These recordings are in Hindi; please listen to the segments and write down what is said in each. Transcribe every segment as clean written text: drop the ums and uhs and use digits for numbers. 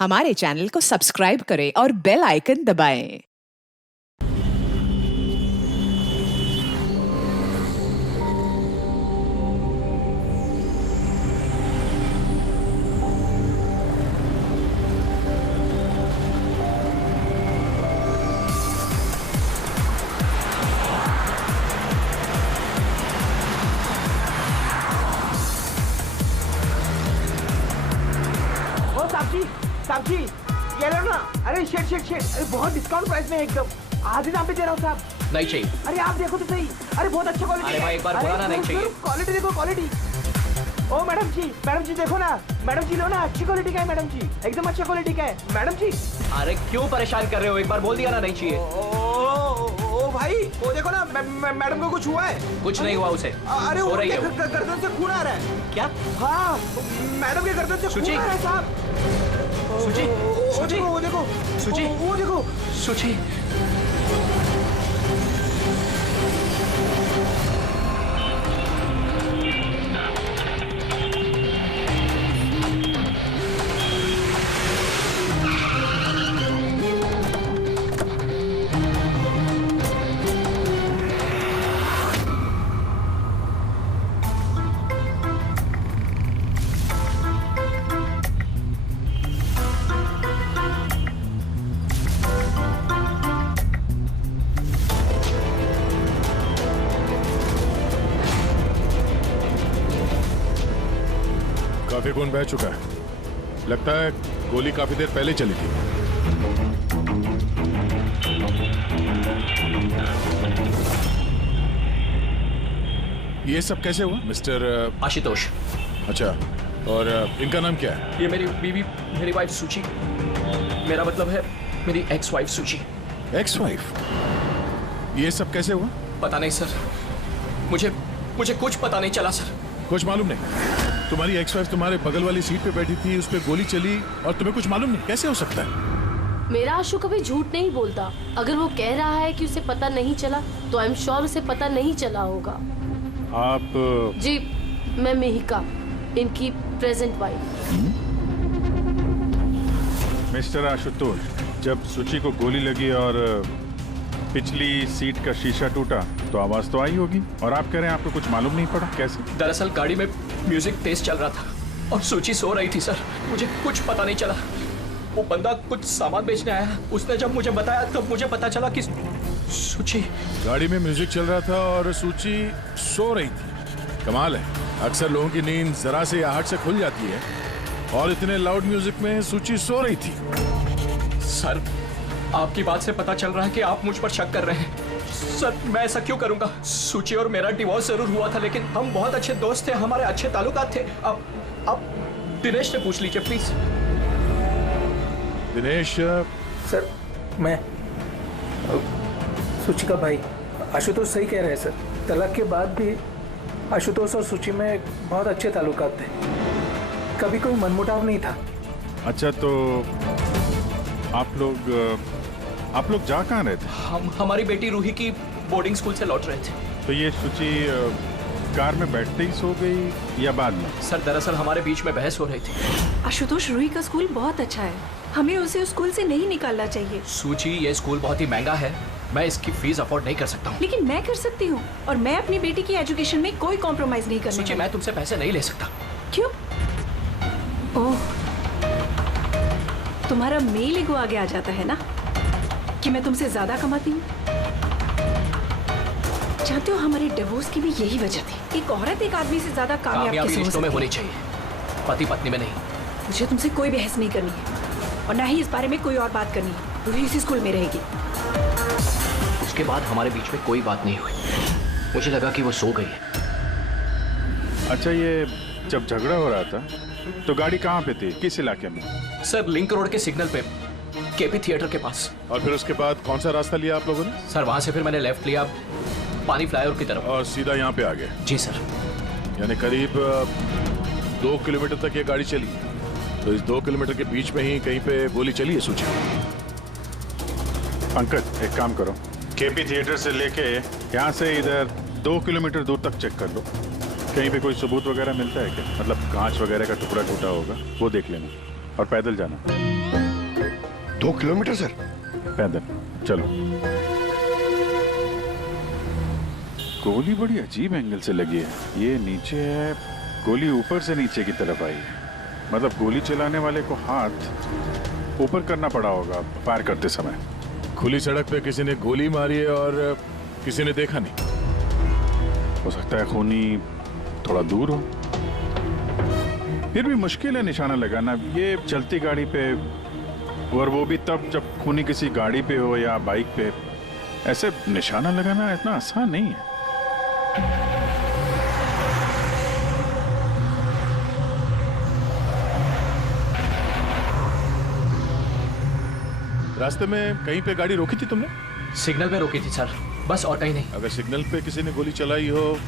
हमारे चैनल को सब्सक्राइब करें और बेल आइकन दबाएं। साहब जी ये लो ना। अरे शेट अरे बहुत डिस्काउंट प्राइस में एकदम आधे दाम पे दे रहा हूँ साहब। नहीं चाहिए। अरे आप देखो तो सही। अरे बहुत अच्छा क्वालिटी। अरे भाई एक बार बोला ना नहीं चाहिए। क्वालिटी देखो क्वालिटी। ओ मैडम जी देखो ना। मैडम जी लो ना, अच्छी क्वालिटी का है मैडम जी, एकदम अच्छा क्वालिटी का है मैडम जी। अरे क्यों परेशान कर रहे हो, एक बार बोल दिया ना नहीं चाहिए। ओ भाई वो देखो ना, मैडम को कुछ हुआ है। कुछ नहीं हुआ उसे। अरे सो वो रही है वो। गर्दन से खून आ रहा है। क्या? हाँ मैडम के गर्दन से खून आ रहा है साहब। सुची वो देखो सुची वो देखो सुची। काफी खून बह चुका है, लगता है गोली काफी देर पहले चली थी। ये सब कैसे हुआ मिस्टर आशुतोष। अच्छा, और इनका नाम क्या है? ये मेरी बीवी, मेरी वाइफ सुची। मेरा मतलब है मेरी एक्स वाइफ सुची। Ex wife? ये सब कैसे हुआ? पता नहीं सर, मुझे कुछ पता नहीं चला सर। कुछ मालूम नहीं? तुम्हारी एक्स वाइफ तुम्हारे बगल वाली सीट पे बैठी थी, उस पे गोली चली और तुम्हें कुछ मालूम नहीं? कैसे हो सकता है? मेरा आशु कभी झूठ नहीं बोलता। अगर वो कह रहा है कि उसे पता नहीं चला, तो आई एम श्योर उसे पता नहीं चला होगा। आप? जी, मैं मेहिका, इनकी प्रेजेंट वाइफ। मिस्टर आशुतोष, जब सुची को गोली लगी और पिछली सीट का शीशा टूटा तो आवाज तो आई होगी, और आप कह रहे हैं आपको कुछ मालूम नहीं पड़ा? कैसे? दरअसल गाड़ी में म्यूजिक तेज चल रहा था और सुची सो रही थी सर। मुझे कुछ पता नहीं चला। वो बंदा कुछ सामान बेचने आया, उसने जब मुझे बताया तब मुझे पता चला कि सुची। गाड़ी में म्यूजिक चल रहा था और सूची सो रही थी। कमाल है, अक्सर लोगों की नींद जरा से आहट से खुल जाती है और इतने लाउड म्यूजिक में सूची सो रही थी। सर, आपकी बात से पता चल रहा है कि आप मुझ पर शक कर रहे हैं। सर, मैं ऐसा क्यों करूंगा? सुची और मेरा डिवोर्स जरूर हुआ था, लेकिन हम बहुत अच्छे दोस्त थे, हमारे अच्छे ताल्लुकात थे। अब दिनेश से पूछ लीजिए प्लीज। दिनेश? सर, मैं सुची का भाई। आशुतोष सही कह रहे हैं सर, तलाक के बाद भी आशुतोष और सुची में बहुत अच्छे ताल्लुकात थे, कभी कोई मनमुटाव नहीं था। अच्छा, तो आप लोग जा कहाँ रहे थे? हमारी बेटी रूही की बोर्डिंग स्कूल से लौट रहे थे। तो ये सुची कार में बैठते ही सो गई या बाद में? सर, दरअसल हमारे बीच में बहस हो रही थी। आशुतोष, रूही का स्कूल बहुत अच्छा है, हमें उसे उस स्कूल से नहीं निकालना चाहिए। सूची, ये स्कूल बहुत ही महंगा है, मैं इसकी फीस अफोर्ड नहीं कर सकता हूँ। लेकिन मैं कर सकती हूँ, और मैं अपनी बेटी की एजुकेशन में कोई कॉम्प्रोमाइज नहीं करने सूची, वाली। मैं तुमसे पैसे नहीं ले सकता। क्यों? ओह, तुम्हारा मेल ईगो आगे आ जाता है ना कि मैं तुमसे ज्यादा कमाती हूँ। जानते हो, हमारे डिवोर्स की भी यही वजह थी। एक औरत एक आदमी से ज्यादा कामयाब कैसे हो रिश्तों में सकती होनी है? चाहिए, पति पत्नी में नहीं। मुझे तुमसे कोई बहस नहीं करनी है, और ना ही इस बारे में कोई और बात करनी है। रूही इसी स्कूल में रहेगी। उसके बाद हमारे बीच में कोई बात नहीं हुई। मुझे लगा कि वो सो गई है। अच्छा, ये जब झगड़ा हो रहा था तो गाड़ी कहाँ पे थी, किस इलाके में? सर, लिंक रोड के सिग्नल पे, केपी थिएटर के पास। और फिर उसके बाद कौन सा रास्ता लिया आप लोगों ने? सर, वहां से फिर मैंने लेफ्ट लिया पानी फ्लाईओवर की तरफ। और सीधा यहाँ पे आ गए? जी सर। यानी करीब 2 किलोमीटर तक ये गाड़ी चली, तो इस 2 किलोमीटर के बीच में ही कहीं पे गोली चली है सूची? पंकज, एक काम करो, केपी थिएटर से लेके यहाँ से इधर 2 किलोमीटर दूर तक चेक कर लो, कहीं पे कोई सबूत वगैरह मिलता है क्या? मतलब कांच वगैरह का टुकड़ा टूटा होगा, वो देख लेना, और पैदल जाना। 2 किलोमीटर सर? पैदल चलो। गोली बड़ी अजीब एंगल से लगी है। ये नीचे है, गोली ऊपर से नीचे की तरफ आई है। मतलब गोली चलाने वाले को हाथ ऊपर करना पड़ा होगा फायर करते समय। खुली सड़क पे किसी ने गोली मारी है और किसी ने देखा नहीं। हो सकता है खूनी थोड़ा दूर हो। फिर भी मुश्किल है निशाना लगाना, ये चलती गाड़ी पे, और वो भी तब जब खूनी किसी गाड़ी पे हो या बाइक पे। ऐसे निशाना लगाना इतना आसान नहीं है। रास्ते में कहीं पे गाड़ी रोकी थी तुमने? सिग्नल पे रोकी थी सर, बस और कहीं नहीं। अगर सिग्नल पे किसी ने गोली चलाई हो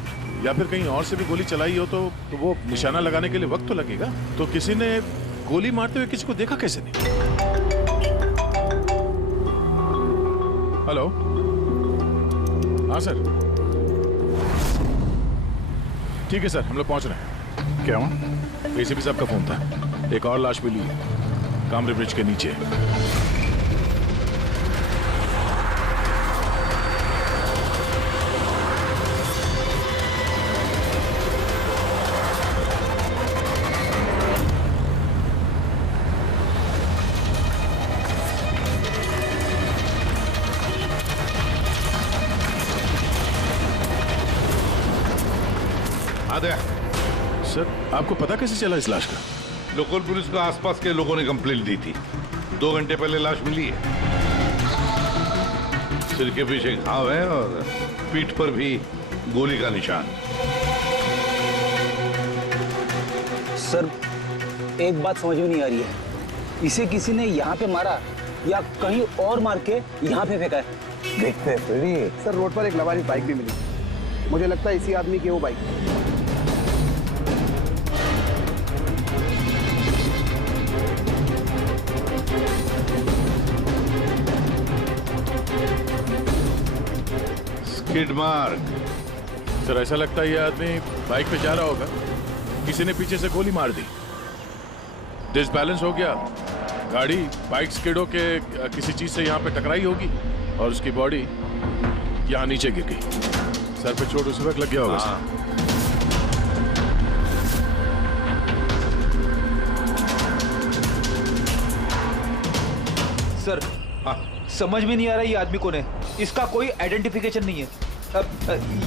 या फिर कहीं और से भी गोली चलाई हो तो वो निशाना लगाने के लिए वक्त तो लगेगा। तो किसी ने गोली मारते हुए किसी को देखा कैसे नहीं? हेलो, हाँ सर, ठीक है सर, हम लोग पहुंच रहे हैं। क्या हुआ? एसीपी साहब का फोन था, एक और लाश मिली है कामरे ब्रिज के नीचे। सर, आपको पता कैसे चला इस लाश का? लोकल पुलिस को आसपास के लोगों ने कंप्लेंट दी थी। 2 घंटे पहले लाश मिली है। सिर के पीछे घाव है और पीठ पर भी गोली का निशान। सर, एक बात समझ में नहीं आ रही है, इसे किसी ने यहाँ पे मारा या कहीं और मार के यहाँ पे फेंका है? देखते हैं। सर, रोड पर एक लवारिस बाइक भी मिली, मुझे लगता है इसी आदमी की वो बाइक। Skid mark. सर, ऐसा लगता है ये आदमी बाइक पे जा रहा होगा, किसी ने पीछे से गोली मार दी, डिसबैलेंस हो गया, गाड़ी बाइक स्किड होके किसी चीज से यहाँ पे टकराई होगी और उसकी बॉडी यहाँ नीचे गिर गई। सर पे चोट उसी वक्त लग गया होगा। सर, समझ में नहीं आ रहा ये आदमी कौन है। इसका कोई आइडेंटिफिकेशन नहीं है।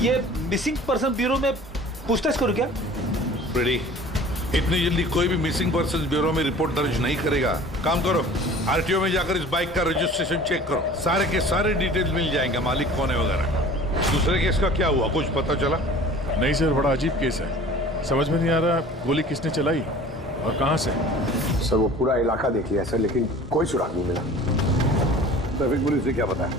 ये मिसिंग पर्सन ब्यूरो में पूछताछ करूं क्या? फ्रेडी, इतनी जल्दी कोई भी मिसिंग पर्सन ब्यूरो में रिपोर्ट दर्ज नहीं करेगा। काम करो, आरटीओ में जाकर इस बाइक का रजिस्ट्रेशन चेक करो, सारे के सारे डिटेल्स मिल जाएंगे, मालिक कौन है वगैरह। दूसरे केस का क्या हुआ, कुछ पता चला? नहीं सर, बड़ा अजीब केस है, समझ में नहीं आ रहा गोली किसने चलाई और कहां से। सर, वो पूरा इलाका देख लिया सर, लेकिन कोई सुराग नहीं मिला। ट्रैफिक पुलिस ने क्या बताया?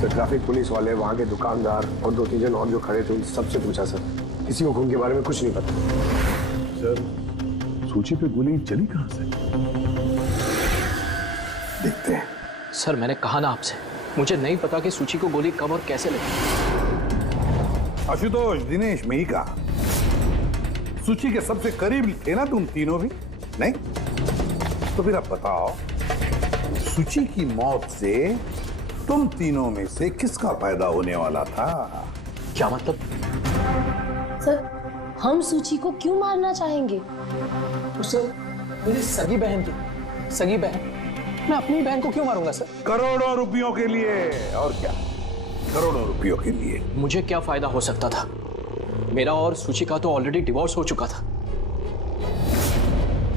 सर, ट्रैफिक पुलिस वाले, वहाँ के दुकानदार और 2-3 जन और जो खड़े थे उन सबसे पूछा सर, किसी को खून के बारे में कुछ नहीं पता। सर, सूची पे गोली चली कहाँ से? देखते हैं। सर, मैंने कहा ना आपसे, मुझे नहीं पता कि सूची को गोली कब और कैसे लगी। आशुतोष, दिनेश, मेहिका, सूची के सबसे करीब थे ना तुम तीनों भी? नहीं? तो फिर अब बताओ, सूची की मौत से तुम तीनों में से किसका फायदा होने वाला था? क्या मतलब? सर, हम सूची को क्यों मारना चाहेंगे? सर, मेरी सगी बहन थी, सगी बहन, मैं अपनी बहन को क्यों मारूंगा सर? करोड़ों रुपयों के लिए। और क्या? करोड़ों रुपयों के लिए। मुझे क्या फायदा हो सकता था? मेरा और सूची का तो ऑलरेडी डिवोर्स हो चुका था।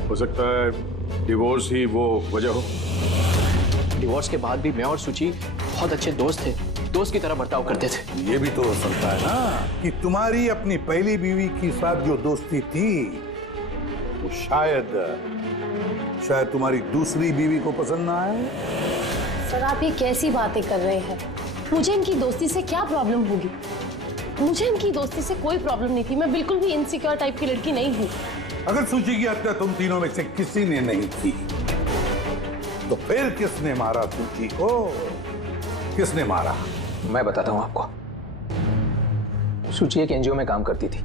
हो सकता है डिवोर्स ही वो वजह हो। डिवोर्स के बाद भी मैं और सूची बहुत अच्छे दोस्त थे, दोस्त की तरह बर्ताव करते थे। ये भी तो हो सकता है ना कि तुम्हारी अपनी पहली बीवी के साथ जो दोस्ती थी वो शायद तुम्हारी दूसरी बीवी को पसंद ना आए। सर, आप ये कैसी बातें कर रहे हैं? मुझे इनकी दोस्ती से क्या प्रॉब्लम होगी? मुझे इनकी दोस्ती से कोई प्रॉब्लम नहीं थी। मैं बिल्कुल भी इनसिक्योर टाइप की लड़की नहीं हूँ। अगर सूची की हत्या तुम तीनों में से किसी ने नहीं की तो फिर किसने मारा सूची को? किसने मारा? मैं बताता हूँ आपको। सूची एक एनजीओ में काम करती थी।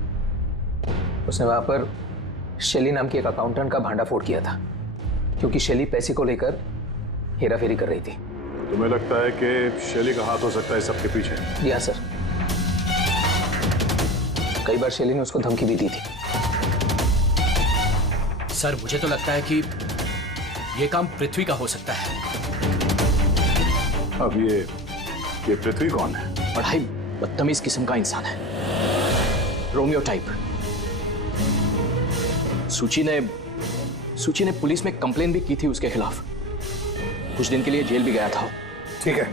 उसने वहां पर शैली नाम की एक अकाउंटेंट का भांडाफोड़ किया था, क्योंकि शैली पैसे को लेकर हेरा फेरी कर रही थी। तुम्हें लगता है कि शैली का हाथ हो सकता है सबके पीछे? या सर, कई बार शैली ने उसको धमकी भी दी थी। सर मुझे तो लगता है कि ये काम पृथ्वी का हो सकता है। अब ये पृथ्वी कौन है? बड़ा ही बदतमीज किस्म का इंसान है, रोमियो टाइप। सूची ने पुलिस में कंप्लेन भी की थी उसके खिलाफ। कुछ दिन के लिए जेल भी गया था। ठीक है,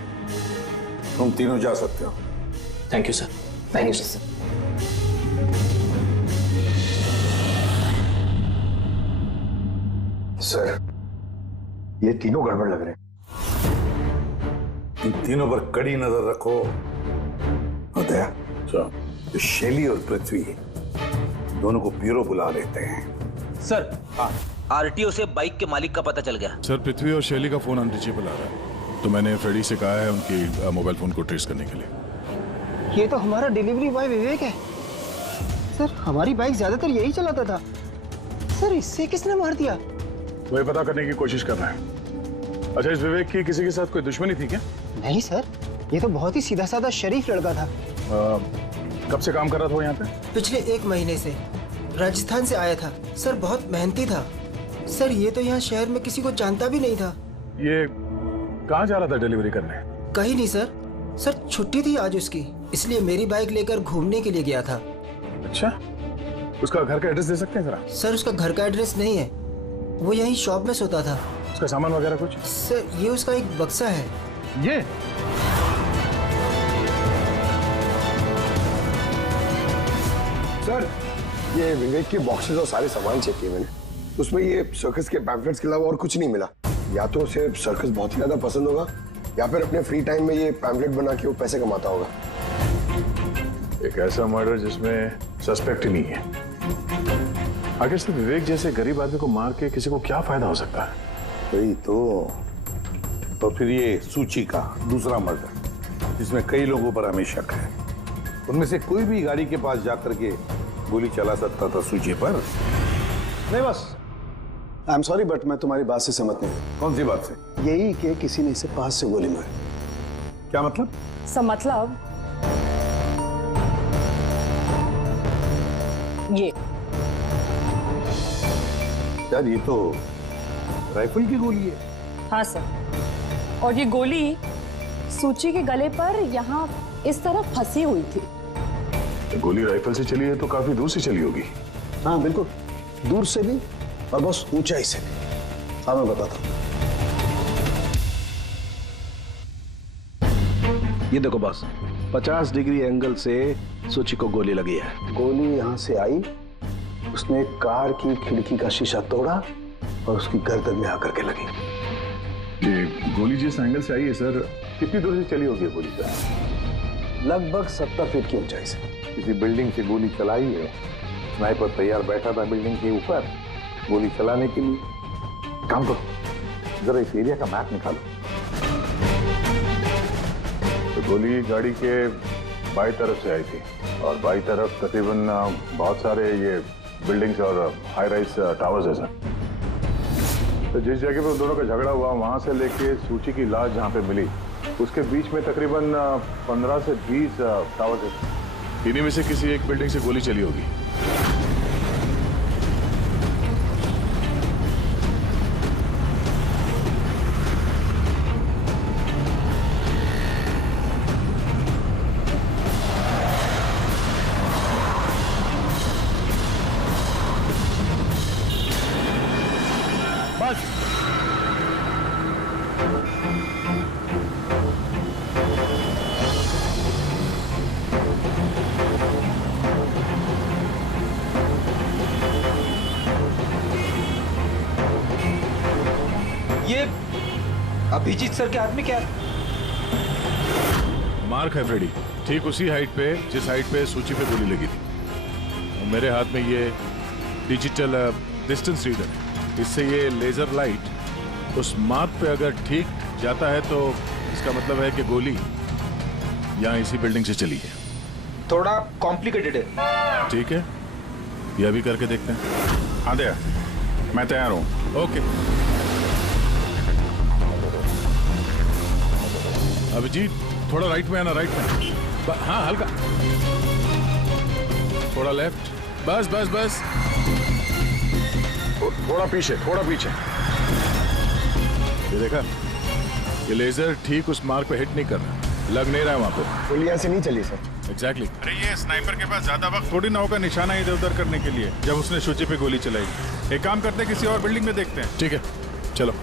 तुम तीनों जा सकते हो। Thank you sir. Thank you sir. Sir, ये तीनों गड़बड़ लग रहे हैं। इन तीनों पर कड़ी नजर रखो। दया, तो शैली और पृथ्वी दोनों को ब्यूरो बुला लेते हैं। सर, आरटीओ से बाइक के मालिक का पता चल गया। सर, पृथ्वी और शैली का फोन अनरीचेबल आ रहा है, तो मैंने फ्रेडी से कहा है उनकी मोबाइल फोन को ट्रेस करने के लिए। ये तो हमारा डिलीवरी बॉय विवेक है। सर, हमारी बाइक ज्यादातर यही चलाता था। सर, इससे किसने मार दिया? वही पता करने की कोशिश कर रहे हैं। अच्छा, इस विवेक की किसी के साथ कोई दुश्मनी थी क्या? नहीं सर, ये तो बहुत ही सीधा साधा शरीफ लड़का था। कब से काम कर रहा था वो यहाँ पे? पिछले 1 महीने से। राजस्थान से आया था। सर, बहुत मेहनती था। सर, ये तो यहाँ शहर में किसी को जानता भी नहीं था। ये कहाँ जा रहा था डिलीवरी करने? कहीं नहीं सर। सर, छुट्टी थी आज उसकी, इसलिए मेरी बाइक लेकर घूमने के लिए गया था। अच्छा, उसका घर का एड्रेस दे सकते हैं जरा? सर, उसका घर का एड्रेस नहीं है, वो यहीं शॉप में सोता था। उसका सामान वगैरह कुछ? सर, ये उसका एक बक्सा है। ये? सर, ये विवेक के बॉक्सेस और सारे सामान चेक किए मैंने, उसमें ये सर्कस के पैम्फलेट्स के अलावा और कुछ नहीं मिला। या तो उसे सर्कस बहुत ही ज्यादा पसंद होगा, या फिर अपने फ्री टाइम में ये पैम्फलेट बना के वो पैसे कमाता होगा। एक ऐसा मर्डर जिसमें सस्पेक्ट ही नहीं है। आखिर से विवेक जैसे गरीब आदमी को मार के किसी को क्या फायदा हो सकता है? वही तो फिर ये सूची का दूसरा मर्डर, जिसमें कई लोगों पर हमें शक है, उनमें से कोई भी गाड़ी के पास जाकर के गोली चला सकता था सूची पर? नहीं बस, आई एम सॉरी बट मैं तुम्हारी बात से सहमत नहीं हूं। कौन सी बात से? यही कि किसी ने इसे पास से गोली मारी। क्या मतलब? मतलब ये यार, ये तो राइफल की गोली है। हाँ सर, और ये गोली सूची के गले पर यहाँ इस तरह फंसी हुई थी। गोली राइफल से चली है तो काफी दूर से चली होगी। हाँ बिल्कुल, दूर से भी और बहुत ऊंचाई से भी। हाँ, मैं बताता हूँ। ये देखो बॉस, 50 डिग्री एंगल से सूची को गोली लगी है। गोली यहाँ से आई, उसने कार की खिड़की का शीशा तोड़ा और उसकी गर्दन में आकर के लगी। ये गोली जिस एंगल से आई है सर, कितनी दूर से चली होगी गोली सर? लगभग 70 फीट की ऊंचाई से। किसी बिल्डिंग से गोली चलाई है, स्नाइपर तैयार बैठा था बिल्डिंग के ऊपर गोली चलाने के लिए। काम करो, जरा इस एरिया का मैप निकालो। तो गोली गाड़ी के बाई तरफ से आई थी और बाई तरफ तकरीबन बहुत सारे ये बिल्डिंग्स और हाई राइज टावर्स है सर। तो जिस जगह पे उन दोनों का झगड़ा हुआ, वहां से लेके सूची की लाश जहां पे मिली, उसके बीच में तकरीबन 15 से 20 टावर्स है। इन्हीं में से किसी एक बिल्डिंग से गोली चली होगी। ये अभिजीत सर के हाथ में क्या है? मार्क है फ्रेडी, ठीक उसी हाइट पे जिस हाइट पे सूची पे गोली लगी थी। और मेरे हाथ में ये डिजिटल डिस्टेंस रीडर है। इससे ये लेजर लाइट उस मार्क पे अगर ठीक जाता है तो इसका मतलब है कि गोली यहाँ इसी बिल्डिंग से चली है। थोड़ा कॉम्प्लिकेटेड है। ठीक है, यह भी करके देखते हैं। हाँ दया, मैं तैयार हूँ। ओके। अभिजीत थोड़ा राइट में आना, राइट में। हाँ हल्का, थोड़ा लेफ्ट, बस बस बस, थोड़ा पीछे, थोड़ा पीछे। ये देखा, ये लेजर ठीक उस मार्क पे हिट नहीं कर रहा, लग नहीं रहा है वहां पे। गोली ऐसे नहीं चली सर। एग्जैक्टली। अरे ये स्नाइपर के पास ज्यादा वक्त थोड़ी ना होगा निशाना इधर उधर करने के लिए, जब उसने शुचि पे गोली चलाई। एक काम करते हैं, किसी और बिल्डिंग में देखते हैं। ठीक है, चलो।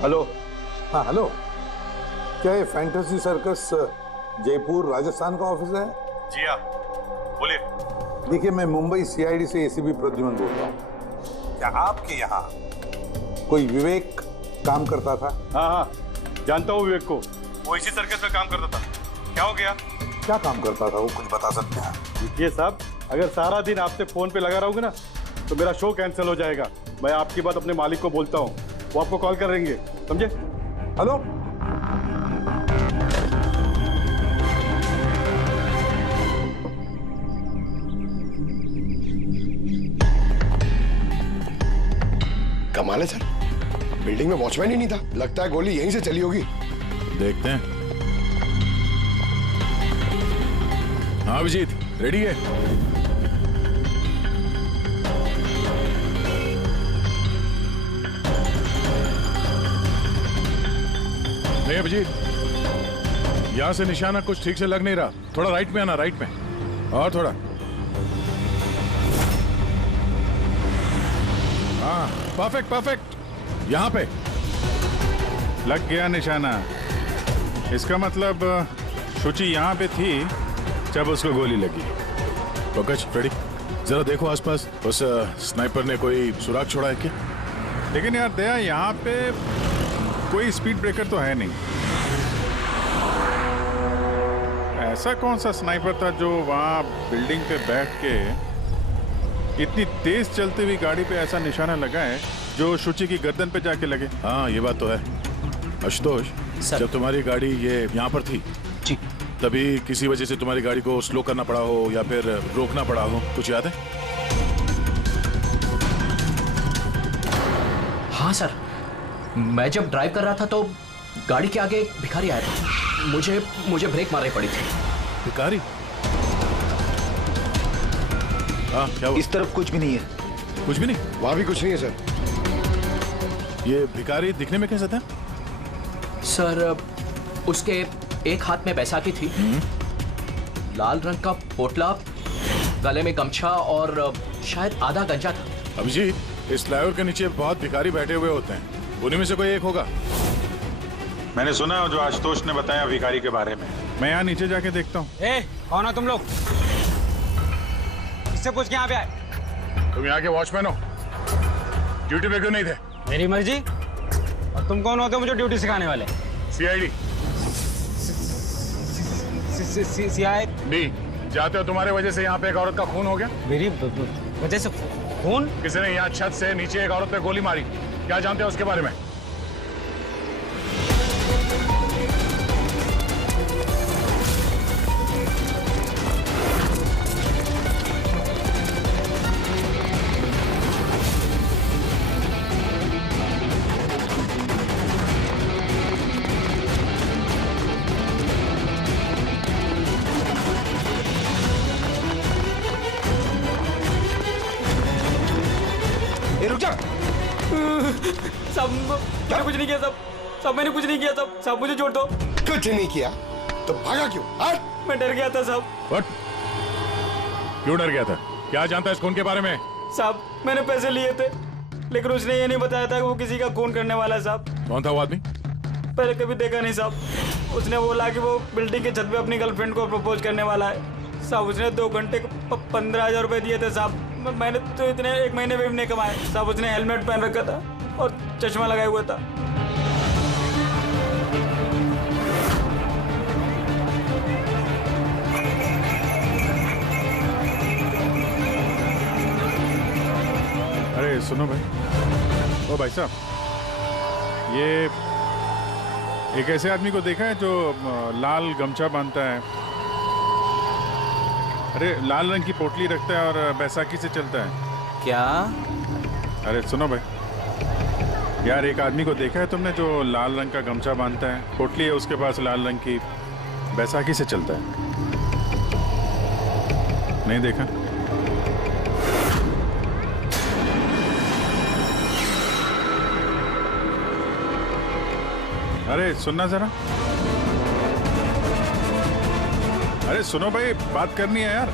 हेलो। हाँ हेलो, क्या ये फैंटेसी सर्कस जयपुर राजस्थान का ऑफिस है? जी हाँ, बोलिए। देखिए, मैं मुंबई सीआईडी से एसीपी प्रद्युमन बोल रहा हूँ। क्या आपके यहाँ कोई विवेक काम करता था? हाँ हाँ, जानता हूँ विवेक को, वो इसी सर्कस में काम करता था। क्या हो गया? क्या काम करता था वो, कुछ बता सकते हैं? देखिए साहब, अगर सारा दिन आपसे फोन पे लगा रहूंगा ना तो मेरा शो कैंसिल हो जाएगा। मैं आपकी बात अपने मालिक को बोलता हूँ, वो आपको कॉल करेंगे, समझे? हेलो। कमाल है सर, बिल्डिंग में वॉचमैन ही नहीं था। लगता है गोली यहीं से चली होगी। देखते हैं। हाँ अभिजीत, रेडी है? नहीं अभिजीत, यहां से निशाना कुछ ठीक से लग नहीं रहा। थोड़ा राइट में आना, राइट में, और थोड़ा। हाँ परफेक्ट परफेक्ट, यहां पे लग गया निशाना। इसका मतलब शुचि यहाँ पे थी जब उसको गोली लगी। पंकज, रेडी? जरा देखो आसपास, उस स्नाइपर ने कोई सुराग छोड़ा है क्या? लेकिन यार दया, यहाँ पे कोई स्पीड ब्रेकर तो है नहीं। ऐसा कौन सा स्नाइपर था जो वहाँ बिल्डिंग पे बैठ के इतनी तेज चलती हुई गाड़ी पे ऐसा निशाना लगाए जो शुचि की गर्दन पे जाके लगे? हाँ ये बात तो है। आशुतोष, जब तुम्हारी गाड़ी ये यहाँ पर थी जी, तभी किसी वजह से तुम्हारी गाड़ी को स्लो करना पड़ा हो या फिर रोकना पड़ा हो, कुछ याद है? हाँ सर, मैं जब ड्राइव कर रहा था तो गाड़ी के आगे एक भिखारी आया था। मुझे ब्रेक मारनी पड़ी थी। भिखारी? हाँ क्या हुआ? इस तरफ कुछ भी नहीं है। कुछ भी नहीं? वहां भी कुछ नहीं है सर। ये भिखारी दिखने में कैसा था? सर, उसके एक हाथ में बैसाखी थी, लाल रंग का पोटला, गले में गमछा और शायद आधा गंजा था। अभिजीत, इस फ्लाईओवर के नीचे बहुत भिखारी बैठे हुए होते हैं, उन्हीं में से कोई एक होगा। मैंने सुना है जो आशुतोष ने बताया भिखारी के बारे में। मैं यहाँ नीचे जाके देखता हूँ। कौन हो तुम लोग? इससे पूछ के यहाँ पे आए? तुम यहाँ के वॉचमैन हो? ड्यूटी पे क्यों नहीं थे? मेरी मर्जी। और तुम कौन होते हो मुझे ड्यूटी सिखाने वाले? सीआईडी। सीआईडी? जाते हो, तुम्हारे वजह से यहाँ पे एक औरत का खून हो गया। मेरी वजह से खून? किसी ने यहाँ छत से नीचे एक औरत पे गोली मारी, क्या जानते हो उसके बारे में? सब मैंने कुछ नहीं किया, सब मैंने कुछ नहीं किया, सब मुझे छोड़ दो। कुछ नहीं किया तो भागा क्यों? मैं डर गया था सब। What? क्यों डर गया था? क्या जानता है इस खून के बारे में? साहब, मैंने पैसे लिए थे, लेकिन उसने ये नहीं बताया था कि वो किसी का खून करने वाला है साहब। कौन था वो आदमी? पहले कभी देखा नहीं साहब। उसने बोला कि वो बिल्डिंग के छत पे अपनी गर्लफ्रेंड को प्रपोज करने वाला है साहब। उसने 2 घंटे 15,000 रुपए दिए थे साहब। मैंने तो इतने 1 महीने में भी नहीं कमाए साहब। उसने हेलमेट पहन रखा था और चश्मा लगाया हुआ था। अरे सुनो भाई, ओ भाई साहब, ये एक ऐसे आदमी को देखा है जो लाल गमछा बांधता है, अरे लाल रंग की पोटली रखता है और बैसाखी से चलता है? क्या अरे सुनो भाई, यार एक आदमी को देखा है तुमने जो लाल रंग का गमछा बांधता है, पोटली है उसके पास लाल रंग की, बैसाखी से चलता है? नहीं देखा? अरे सुनना जरा, अरे सुनो भाई, बात करनी है यार।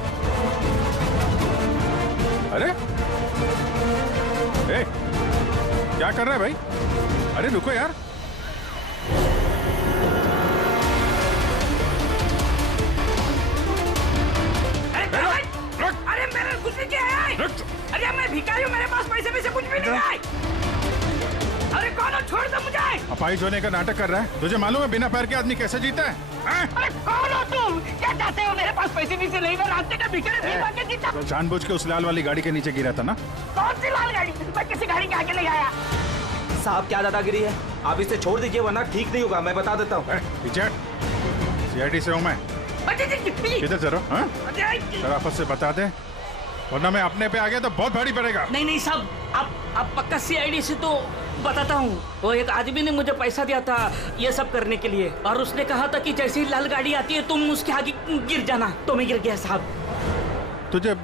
अरे ए, क्या कर रहा है भाई? अरे रुको यार। अरे मेरे कुछ नहीं किया है। अरे मैं भिखारी हूँ, मेरे पास पैसे कुछ भी नहीं है। अरे कौन हो, छोड़ दो मुझे। अपाहिज होने का नाटक कर रहा है। तुझे मालूम है बिना पैर के आदमी कैसे जीता है? अरे कौन हो तुम? क्या चाहते हो? मेरे पास पैसे नहीं से नहीं, मैं रास्ते का भिखारी नहीं बन के जीता। तो जानबूझ के उस लाल वाली गाड़ी के नीचे गिरा था ना? कौन सी लाल गाड़ी? मैं किसी गाड़ी के आगे ले आया। साहब क्या दादागिरी है, आप इसे छोड़ दीजिए वरना ठीक नहीं होगा, मैं बता देता हूँ। CID से हूँ मैं। किधर चलो? शराफत से बता दे, वरना मैं अपने पे आ गया तो बहुत भारी पड़ेगा। नहीं साहब, आप पक्का CID से तो बताता हूँ। वो एक आदमी ने मुझे पैसा दिया था ये सब करने के लिए, और उसने कहा था कि जैसे ही लाल गाड़ी आती है तुम उसके आगे गिर जाना, तो मैं गिर गया साहब। तुझे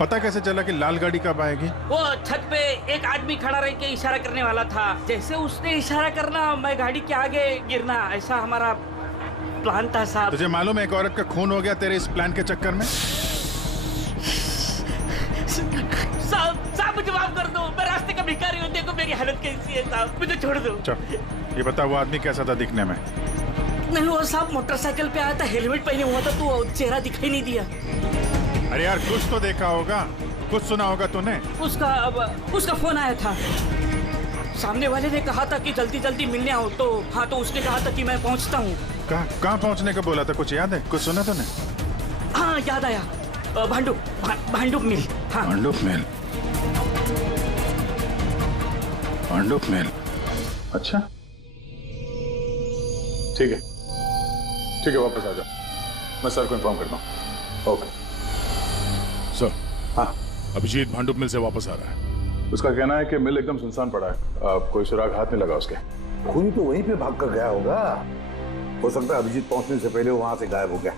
पता कैसे चला कि लाल गाड़ी कब आएगी? वो छत पे एक आदमी खड़ा रह के इशारा करने वाला था, जैसे उसने इशारा करना मैं गाड़ी के आगे गिरना, ऐसा हमारा प्लान था साहब। तुझे मालूम है एक औरत का खून हो गया तेरे इस प्लान के चक्कर में? साहब मुझे माफ कर दो, मैं रास्ते का भिखारी हूँ, देखो मेरी हालत कैसी है साहब, मुझे छोड़ दो। चल ये बता, वो आदमी कैसा था दिखने में? नहीं वो साहब मोटरसाइकिल पे आया था, हेलमेट पहने हुआ था, तो चेहरा दिखाई नहीं दिया। अरे यार कुछ तो देखा होगा, कुछ सुना होगा तूने? उसका फोन आया था, सामने वाले ने कहा था कि जल्दी जल्दी मिलने आओ, तो हाँ, तो उसने कहा था कि मैं पहुँचता हूँ। कहाँ पहुँचने का बोला था, कुछ याद है? कुछ सुना तूने? हाँ याद आया, भांडुप मिल। हाँ भांडुप मिल, भांडुप मिल। अच्छा ठीक है, ठीक है, वापस आ जाओ, मैं सर को इन्फॉर्म करता हूँ। Okay sir. हाँ अभिजीत भांडुप मिल से वापस आ रहा है। उसका कहना है कि मिल एकदम सुनसान पड़ा है, कोई सुराग हाथ नहीं लगा उसके। खूनी तो वहीं पे भाग कर गया होगा, हो सकता है अभिजीत पहुंचने से पहले वो वहां से गायब हो गया।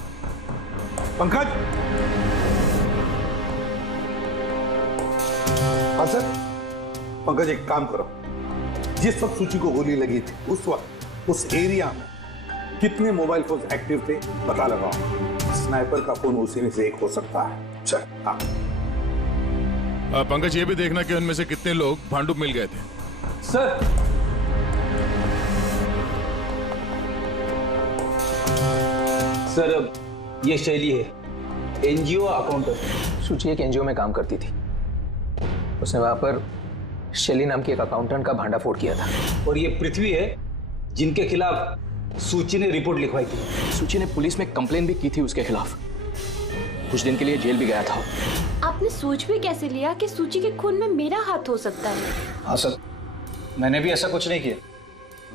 पंकज। हाँ सर। पंकज एक काम करो, जिस वक्त सूची को गोली लगी थी उस वक्त उस एरिया में कितने मोबाइल फोन एक्टिव थे पता लगाओ। स्नाइपर का फोन उसी में से एक हो सकता है। चल हाँ। पंकज ये भी देखना कि उनमें से कितने लोग भांडुप मिल गए थे। सर सर ये शैली है, NGO अकाउंटेंट। सूची एक NGO में काम करती थी, उसने वहां पर शैली नाम की एक अकाउंटेंट का भांडाफोड़ किया था। और ये पृथ्वी है जिनके खिलाफ सूची ने रिपोर्ट लिखवाई थी। सूची ने पुलिस में कंप्लेन भी की थी उसके खिलाफ, कुछ दिन के लिए जेल भी गया था। आपने सोच भी कैसे लिया कि सूची के खून में मेरा हाथ हो सकता है? हाँ सर, मैंने भी ऐसा कुछ नहीं किया,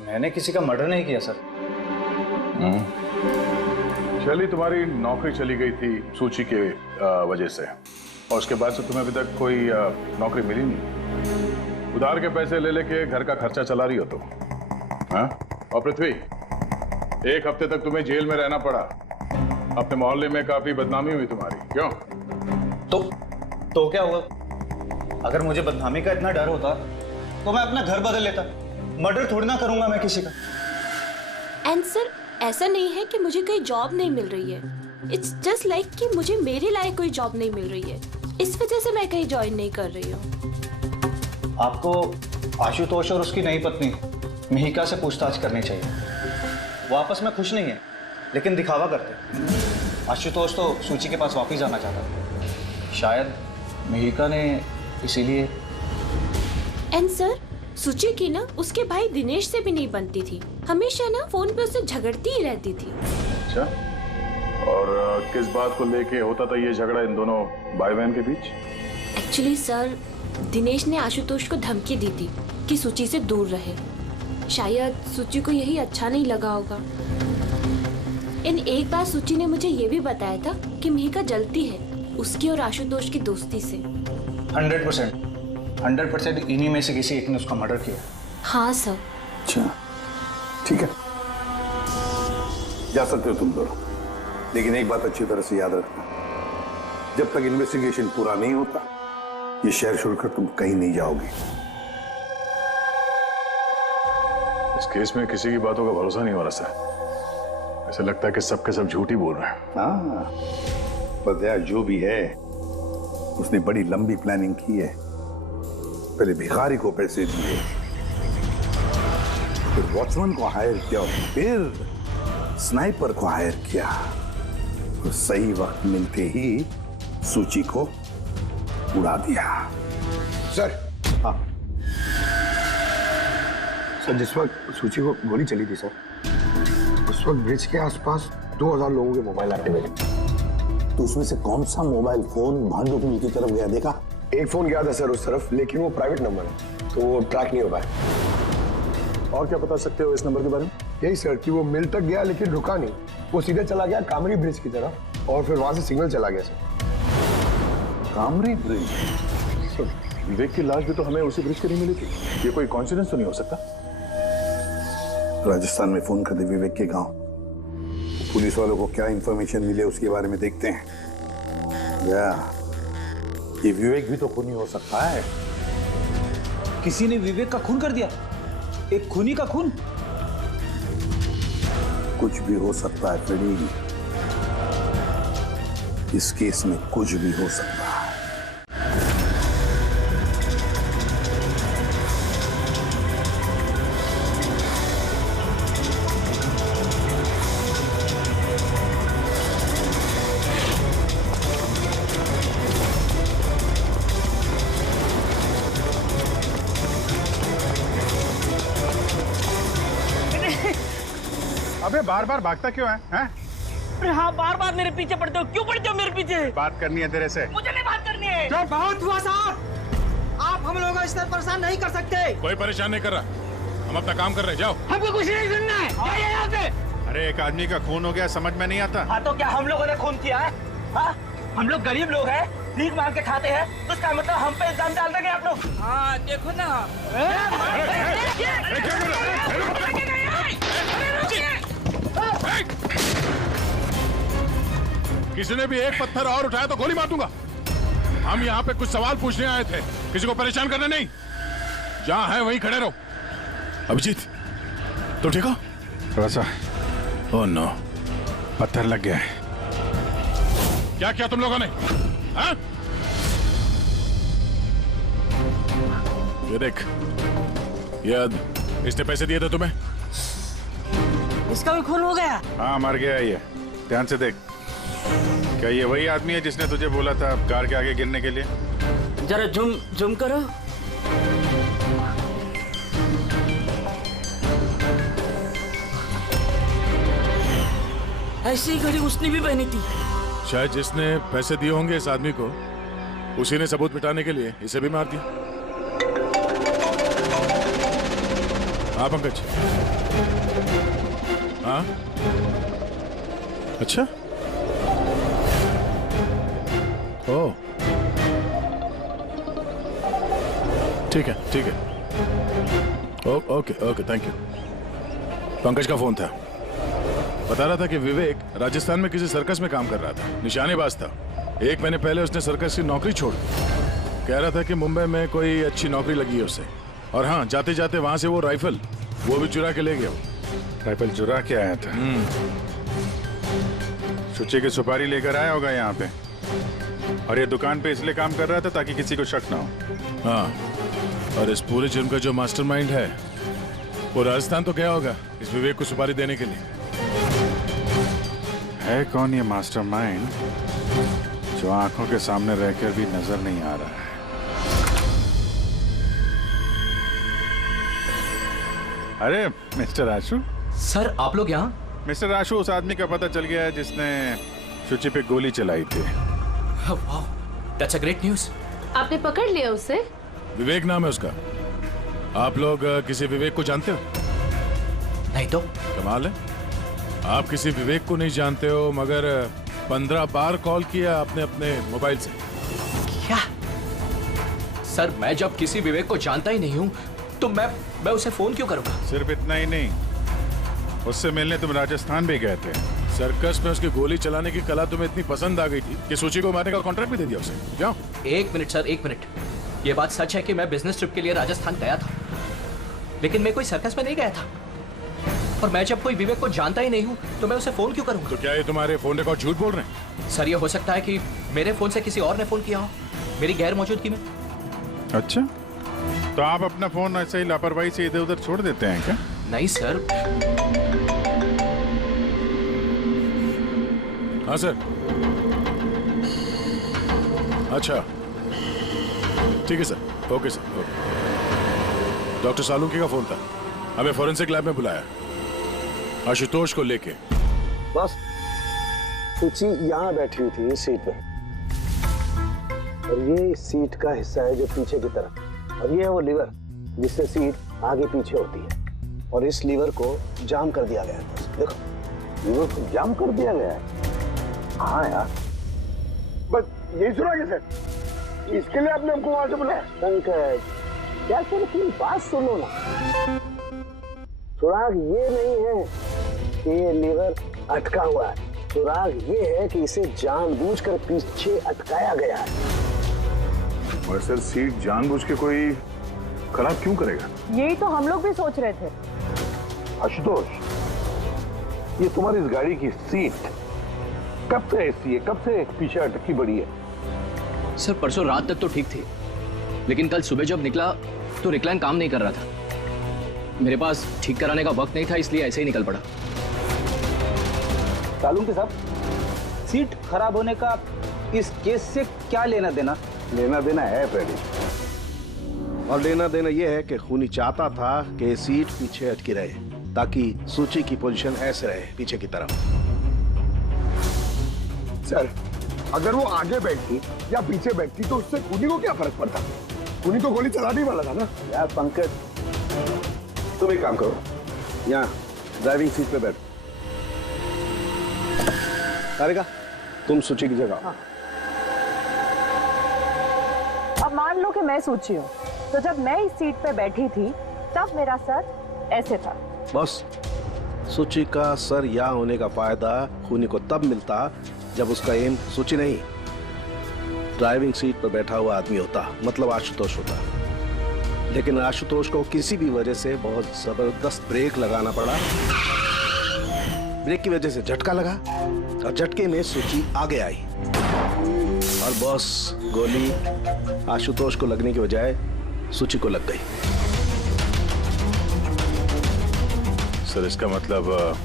मैंने किसी का मर्डर नहीं किया सर। शैली तुम्हारी नौकरी चली गई थी सूची के वजह से, और उसके बाद से तुम्हें अभी तक कोई नौकरी मिली नहीं। उधार के पैसे ले लेके घर का खर्चा चला रही हो तुम। हाँ? और पृथ्वी, एक हफ्ते तक तुम्हें जेल में रहना पड़ा, अपने मोहल्ले में काफी बदनामी हुई तुम्हारी। क्यों? तो क्या हुआ? अगर मुझे बदनामी का इतना डर होता तो मैं अपना घर बदल लेता, मर्डर थोड़ी ना करूंगा मैं किसी का। एंड सर ऐसा नहीं है कि मुझे कोई जॉब नहीं मिल रही है, इट्स जस्ट लाइक कि मुझे मेरे लायक कोई जॉब नहीं मिल रही है, इस वजह से मैं कहीं ज्वाइन नहीं कर रही हूँ। आपको आशुतोष और उसकी नई पत्नी मिहिका से पूछताछ करनी चाहिए। वो आपस में खुश नहीं है लेकिन दिखावा करते। आशुतोष तो सूची के पास वापस जाना चाहता था, शायद मिहिका ने इसीलिए। एंड सर सूची की ना उसके भाई दिनेश से भी नहीं बनती थी, हमेशा ना फोन पे उससे झगड़ती ही रहती थी। अच्छा, और किस बात को लेके होता था ये झगड़ा इन दोनों भाई बहन के बीच? एक्चुअली सर दिनेश ने आशुतोष को धमकी दी थी कि सूची से दूर रहे, शायद सूची को यही अच्छा नहीं लगा होगा। इन एक बार सूची ने मुझे ये भी बताया था कि मिहिका जलती है उसकी और आशुतोष की दोस्ती से। 100%। 100% इन्हीं में से किसी एक ने उसका मर्डर किया। हाँ सर। अच्छा ठीक है, जा सकते हो तुम दोनों, लेकिन एक बात अच्छी तरह से याद रखना, जब तक इन्वेस्टिगेशन पूरा नहीं होता ये शहर छोड़कर तुम कहीं नहीं जाओगे। इस केस में किसी की बातों का भरोसा नहीं हो रहा सर। ऐसा लगता है कि सब के सब झूठ ही बोल रहे हैं। हाँ, पर यार जो भी है उसने बड़ी लंबी प्लानिंग की है। पहले भिखारी को पैसे दिए, फिर वॉचमैन को हायर किया, फिर स्नाइपर को हायर किया, और सही वक्त मिलते ही सूची को उड़ा दिया। सर। हाँ सर, जिस वक्त सूची को गोली चली थी सर, उस वक्त ब्रिज के आसपास 2000 लोगों के मोबाइल आते मिले। तो उसमें से कौन सा मोबाइल फोन भांडुप मिल की तरफ गया, देखा? एक फोन गया था सर उस तरफ, लेकिन वो प्राइवेट नंबर है तो वो ट्रैक नहीं हो पाया। और क्या बता सकते हो इस नंबर के बारे में? यही सर कि वो मिल तक गया लेकिन रुका नहीं, वो सीधे चला गया कामरी ब्रिज की तरफ और फिर वहां से सिग्नल चला गया सर। कामरी ब्रिज? विवेक की लाश भी तो हमें उसी ब्रिज के लिए मिली थी। ये कोई कॉन्सिडेंस तो नहीं हो सकता? राजस्थान में फोन कर दे विवेक के गांव, पुलिस वालों को क्या इंफॉर्मेशन मिले उसके बारे में देखते हैं। या ये विवेक भी तो खूनी हो सकता है। किसी ने विवेक का खून कर दिया? एक खूनी का खून? कुछ भी हो सकता है फ्रेडी, इस केस में कुछ भी हो सकता है। अबे बार बार भागता क्यों है? अरे हाँ, बार बार मेरे पीछे पड़ते हो, क्यों पड़ते हो मेरे पीछे? बात करनी है तेरे से। मुझे नहीं बात करनी है। जो बहुत हुआ साहब, आप हम लोगों को इस तरह परेशान नहीं कर सकते। कोई परेशान नहीं कर रहा, हम अपना काम कर रहे हैं। जाओ। हमको कुछ नहीं सुनना है, जाइए यहाँ से। अरे एक आदमी का खून हो गया, समझ में नहीं आता। हाँ तो क्या हम लोगों ने खून किया है? हाँ, हम लोग गरीब लोग हैं, भीख मांग के खाते हैं, तो इसका मतलब हम पे इल्जाम डाल देंगे आप लोग? हाँ देखो ना। किसी ने भी एक पत्थर और उठाया तो गोली मार दूंगा। हम यहाँ पे कुछ सवाल पूछने आए थे, किसी को परेशान करना नहीं। जहाँ है वहीं खड़े रहो। अभिजीत, तो ठीक हो? थोड़ा सा। ओह नो, पत्थर लग गया है। क्या किया तुम लोगों ने? हाँ? ये देख, इसने पैसे दिए थे तुम्हें? इसका भी खून हो गया? हाँ मर गया ये, ध्यान से देख। क्या ये वही आदमी है जिसने तुझे बोला था कार के आगे गिरने के लिए? जरा जूम करो। ऐसी घड़ी उसने भी पहनी थी। शायद जिसने पैसे दिए होंगे इस आदमी को, उसी ने सबूत मिटाने के लिए इसे भी मार दिया। हाँ पंकज। हाँ अच्छा। ओह ठीक है ठीक है। Okay okay thank you. Pankaj का फोन था, बता रहा था कि विवेक राजस्थान में किसी सर्कस में काम कर रहा था, निशानेबाज था। 1 महीने पहले उसने सर्कस की नौकरी छोड़ दी। कह रहा था कि मुंबई में कोई अच्छी नौकरी लगी है उसे, और हाँ जाते जाते वहां से वो राइफल वो भी चुरा के ले गया। राइफल चुरा के आया था? सुची की सुपारी लेकर आया होगा यहाँ पे, और ये दुकान पे इसलिए काम कर रहा था ताकि किसी को शक ना हो। हाँ, और इस पूरे जुर्म का जो मास्टरमाइंड है वो राजस्थान तो गया होगा इस विवेक को सुपारी देने के लिए। है कौन ये मास्टरमाइंड जो आंखों के सामने रहकर भी नजर नहीं आ रहा है? अरे मिस्टर आशु। सर आप लोग यहाँ? मिस्टर आशु, उस आदमी का पता चल गया है जिसने शुचि पे गोली चलाई थी। वाह, दैट्स अ ग्रेट न्यूज़। आपने पकड़ लिया उसे? विवेक नाम है उसका। आप लोग किसी विवेक को जानते हो? नहीं तो। कमाल है, आप किसी विवेक को नहीं जानते हो, मगर 15 बार कॉल किया आपने अपने मोबाइल से। क्या? सर मैं जब किसी विवेक को जानता ही नहीं हूँ तो मैं उसे फोन क्यों करूंगा? सिर्फ इतना ही नहीं, उससे मिलने तुम राजस्थान भी गए थे। सर्कस में उसकी गोली चलाने की कला तुम्हें इतनी पसंद आ गई थी कि सूची को मारने का कॉन्ट्रैक्ट भी दे दिया उसे। क्यों? एक मिनट सर, एक मिनट। ये बात सच है कि मैं बिजनेस ट्रिप के लिए राजस्थान गया था, लेकिन मैं कोई सर्कस में नहीं गया था। और मैं जब कोई विवेक को जानता ही नहीं हूँ तो मैं उसे फोन क्यों करूँगा? तो क्या ये तुम्हारे फोन रिकॉर्ड झूठ बोल रहे हैं? सर ये हो सकता है कि मेरे फोन से किसी और ने फोन किया हो मेरी गैर मौजूदगी में। अच्छा, तो आप अपना फोन ऐसे ही लापरवाही से इधर उधर छोड़ देते हैं क्या? नहीं सर। हाँ सर। अच्छा ठीक है sir, okay sir, okay. Doctor Salunkhe का फोन था, हमें फोरेंसिक लैब में बुलाया आशुतोष को लेके। बस सूची यहाँ बैठी हुई थी इस सीट पे, और ये इस सीट का हिस्सा है जो पीछे की तरफ, और ये है वो लीवर जिससे सीट आगे पीछे होती है, और इस लीवर को जाम कर दिया गया है। देखो लीवर को जाम कर दिया गया है। हाँ यार, बस यही सुना क्या सर? इसके लिए आपने हमको वहां से बुलाया? पंकज क्या सर, अपनी बात सुनो ना। सुराग ये नहीं है कि ये लीवर अटका हुआ है, सुराग ये है कि इसे जानबूझकर पीछे अटकाया गया है। और सर सीट जानबूझ के कोई खराब क्यों करेगा? यही तो हम लोग भी सोच रहे थे। आशुतोष, ये तुम्हारी इस गाड़ी की सीट कब से ऐसी है, कब से पीछे अटकी पड़ी है? सर परसों रात तक तो ठीक थी, लेकिन कल सुबह जब निकला तो रिक्लाइन काम नहीं कर रहा था। मेरे पास ठीक कराने का वक्त नहीं था, इसलिए ऐसे ही निकल पड़ा। सालुंकी साहब, सीट खराब होने का इस केस से क्या लेना देना? लेना देना है फ्रेडी, और लेना देना यह है कि खूनी चाहता था कि सीट पीछे अटकी रहे ताकि सूची की पोजीशन ऐसे रहे पीछे की तरफ। सर अगर वो आगे बैठती या पीछे बैठती तो उससे खूनी को क्या फर्क पड़ता? खूनी तो गोली चलाने वाला था ना। यार पंकज, तुम एक काम करो, यहाँ ड्राइविंग सीट पे बैठो। सारिका तुम सूची की जगह। हाँ। अब मान लो कि मैं सूची हूँ, तो जब मैं इस सीट पे बैठी थी तब मेरा सर ऐसे था। बस सूची का सर यहाँ होने का फायदा खूनी को तब मिलता जब उसका एम सूची नहीं ड्राइविंग सीट पर बैठा हुआ आदमी होता, मतलब आशुतोष होता। लेकिन आशुतोष को किसी भी वजह से बहुत जबरदस्त ब्रेक लगाना पड़ा। ब्रेक की वजह से झटका लगा और झटके में सूची आगे आई और बॉस गोली आशुतोष को लगने की बजाय सूची को लग गई। सर इसका मतलब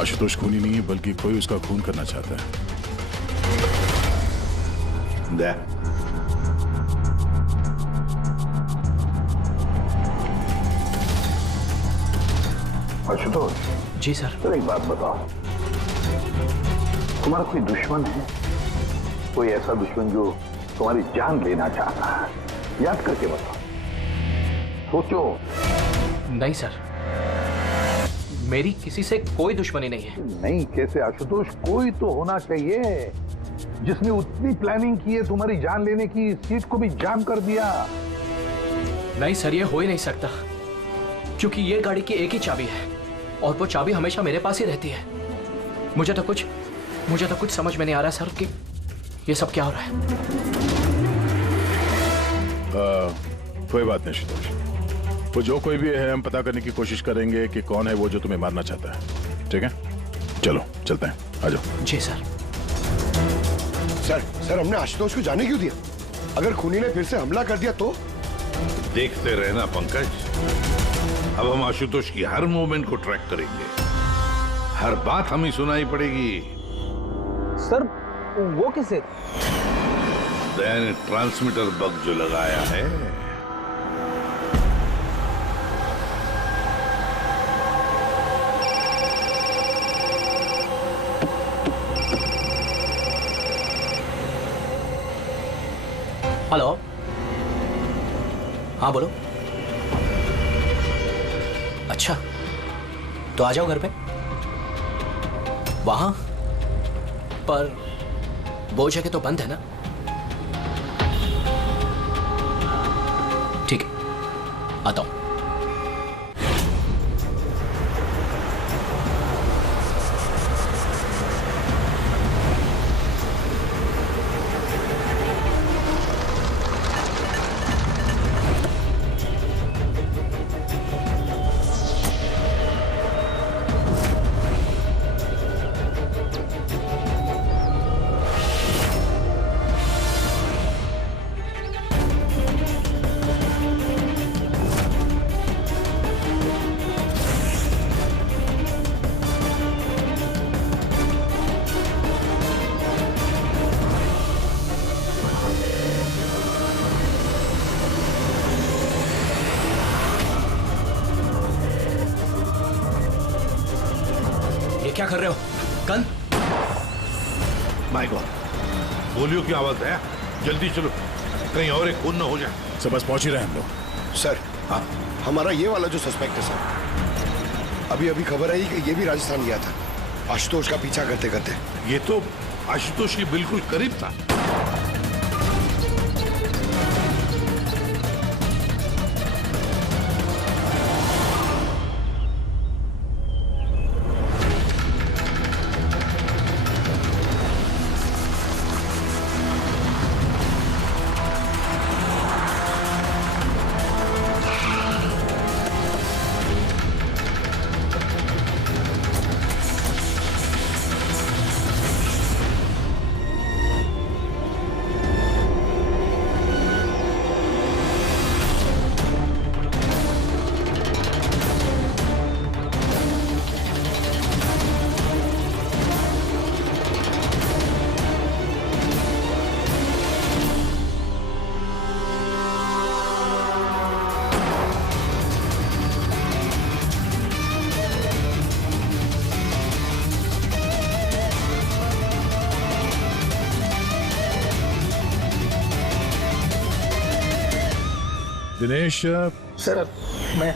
आशुतोष खूनी नहीं है, बल्कि कोई उसका खून करना चाहता है। आशुतोष जी सर। सर एक बात बताओ, तुम्हारा कोई दुश्मन है? कोई ऐसा दुश्मन जो तुम्हारी जान लेना चाहता है? याद करके बताओ, सोचो। नहीं सर, मेरी किसी से कोई दुश्मनी नहीं है। नहीं कैसे आशुतोष, कोई तो होना चाहिए जिसने उतनी प्लानिंग की है तुम्हारी जान लेने की, सीट को भी जाम कर दिया। नहीं सर, ये हो ही नहीं सकता, क्योंकि ये गाड़ी की एक ही चाबी है और वो चाबी हमेशा मेरे पास ही रहती है। मुझे तो कुछ समझ में नहीं आ रहा सर कि ये सब क्या हो रहा है। कोई बात नहीं आशुतोष, वो जो कोई भी है हम पता करने की कोशिश करेंगे कि कौन है वो जो तुम्हें मारना चाहता है। ठीक है, चलो चलते हैं, आ जाओ। जी सर। सर हमने आशुतोष को जाने क्यों दिया? अगर खूनी ने फिर से हमला कर दिया तो? देखते रहना पंकज, अब हम आशुतोष की हर मूवमेंट को ट्रैक करेंगे, हर बात हमें सुनाई पड़ेगी। सर वो किसे? मैंने ट्रांसमीटर बग जो लगाया है। हेलो, हाँ बोलो। अच्छा तो आ जाओ घर पे। वहां पर वो जगह तो बंद है ना? आता हूं। क्या कर रहे हो? गन? माय गॉड, गोलियों की आवाज है। जल्दी चलो, कहीं और एक खून न हो जाए। सब बस पहुंच ही रहे हैं हम लोग। सर, हाँ, हमारा ये वाला जो सस्पेक्ट है सर, अभी अभी खबर आई कि ये भी राजस्थान गया था आशुतोष का पीछा करते करते। ये तो आशुतोष के बिल्कुल करीब था। दिनेश सर, मैं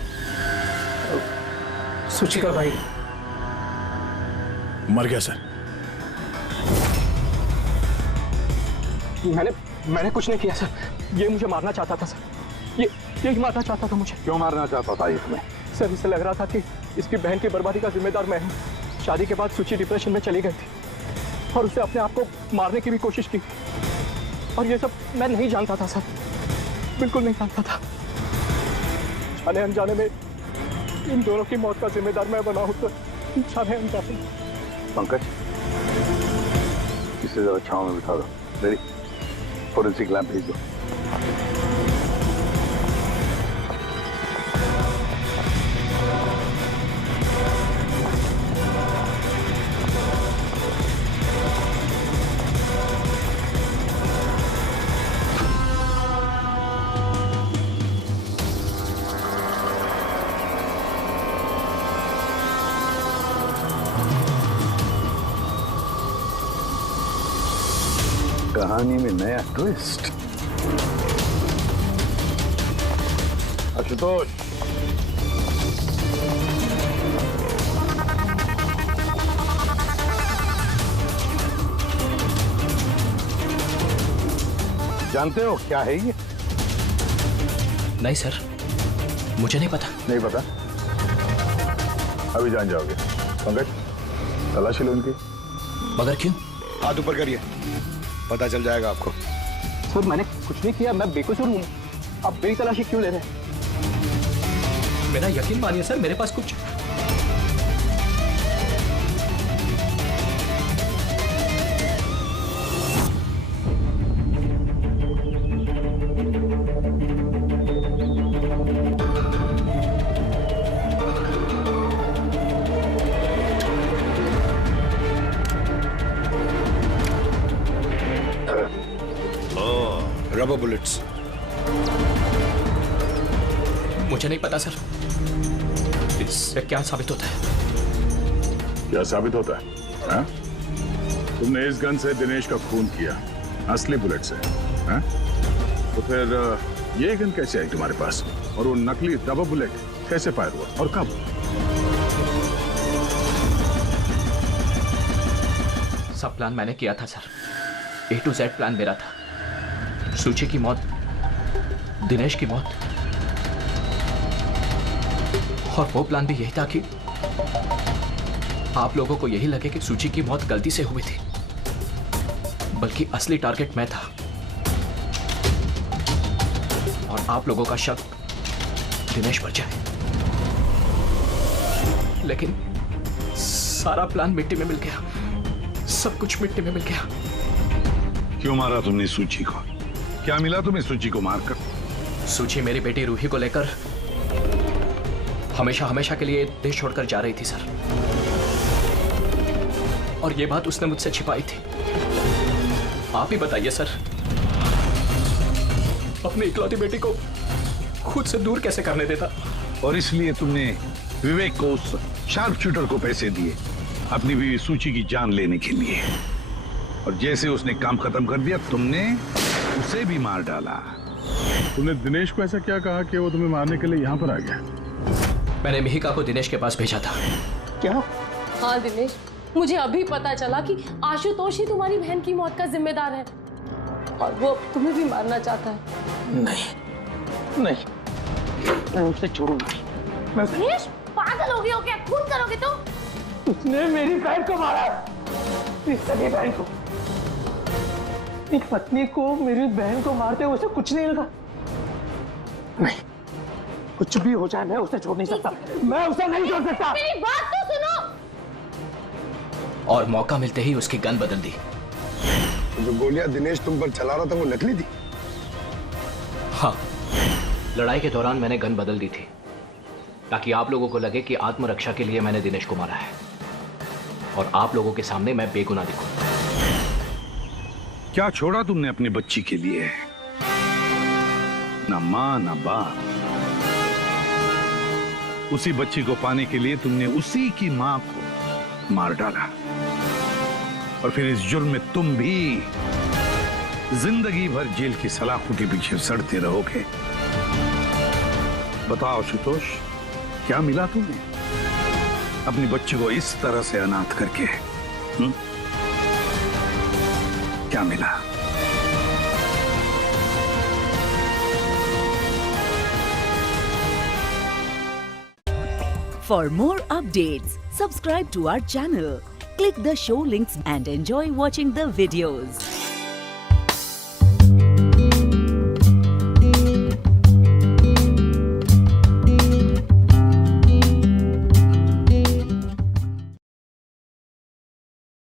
सुची का भाई। मर गया सर। मैंने कुछ नहीं किया सर। ये मुझे मारना चाहता था सर। ये मारना चाहता था मुझे। क्यों मारना चाहता था इसमें? सर, इसे लग रहा था कि इसकी बहन की बर्बादी का जिम्मेदार मैं हूँ। शादी के बाद सुची डिप्रेशन में चली गई थी और उसे अपने आप को मारने की भी कोशिश की, और ये सब मैं नहीं जानता था सर, बिल्कुल नहीं जानता था। जाने अनजाने में इन दोनों की मौत का जिम्मेदार मैं बना हूं, तो जाने अनजाने। पंकज, इसे जरा छांव में बिठा दो। रेडी? फोरेंसिक लैब भेज दो। कहानी में नया ट्विस्ट। आशुतोष, जानते हो क्या है ये? नहीं सर, मुझे नहीं पता। नहीं पता? अभी जान जाओगे। पंकज, तलाशी लो इनकी। मगर क्यों? हाथ ऊपर करिए, पता चल जाएगा आपको। सर, मैंने कुछ नहीं किया, मैं बेकसूर हूँ। आप मेरी तलाशी क्यों ले रहे हैं? मेरा यकीन मानिए सर, मेरे पास कुछ रबर बुलेट्स। मुझे नहीं पता सर, इससे क्या साबित होता है? क्या साबित होता है? हा? तुमने इस गन से दिनेश का खून किया, असली बुलेट से। हा? तो फिर ये गन कैसे आई तुम्हारे पास, और वो नकली रबर बुलेट कैसे फायर हुआ और कब? सब प्लान मैंने किया था sir. A to Z plan मेरा था। सूची की मौत, दिनेश की मौत, और वो प्लान भी यही था कि आप लोगों को यही लगे कि सूची की मौत गलती से हुई थी, बल्कि असली टारगेट मैं था और आप लोगों का शक दिनेश पर जाए। लेकिन सारा प्लान मिट्टी में मिल गया, सब कुछ मिट्टी में मिल गया। क्यों मारा तुमने सूची को? क्या मिला तुम्हें सूची को मारकर? सूची मेरी बेटी रूही को लेकर हमेशा हमेशा के लिए देश छोड़कर जा रही थी सर, और ये बात उसने मुझसे छिपाई थी। आप ही बताइए सर, अपनी इकलौती बेटी को खुद से दूर कैसे करने देता? और इसलिए तुमने विवेक को, उस शार्प शूटर को पैसे दिए अपनी बीवी सूची की जान लेने के लिए, और जैसे उसने काम खत्म कर दिया तुमने उसे भी मार डाला। तुमने दिनेश को ऐसा क्या कहा कि वो तुम्हें मारने के लिए यहाँ पर आ गया? मैंने मिहिका को दिनेश के पास भेजा था। क्या? हाँ दिनेश, मुझे अभी पता चला कि आशुतोष ही तुम्हारी बहन की मौत का जिम्मेदार है और वो तुम्हें भी मारना चाहता है। नहीं नहीं, मैं उसे छोड़ूंगा। दिनेश, पागल हो गए हो क्या? खून करोगे तुम? उसने मेरी बहन को मारा, मेरी सगी बहन को। एक पत्नी को मेरी बहन को मारते हुए उसे कुछ नहीं लगा। नहीं, कुछ भी हो जाए मैं उसे छोड़ नहीं सकता, मैं उसे नहीं छोड़ सकता। मेरी बात तो सुनो। और मौका मिलते ही उसकी गन बदल दी। जो गोलियां दिनेश तुम पर चला रहा था वो नकली थी? हाँ, लड़ाई के दौरान मैंने गन बदल दी थी ताकि आप लोगों को लगे कि आत्मरक्षा के लिए मैंने दिनेश को मारा है और आप लोगों के सामने मैं बेगुनाह दिखूं। क्या छोड़ा तुमने अपनी बच्ची के लिए? ना मां ना बाप। उसी बच्ची को पाने के लिए तुमने उसी की मां को मार डाला, और फिर इस जुर्म में तुम भी जिंदगी भर जेल की सलाखों के पीछे सड़ते रहोगे। बताओ आशुतोष, क्या मिला तुम्हें अपनी बच्ची को इस तरह से अनाथ करके? क्या मिला? For more updates, subscribe to our channel, click the show links and enjoy watching the videos.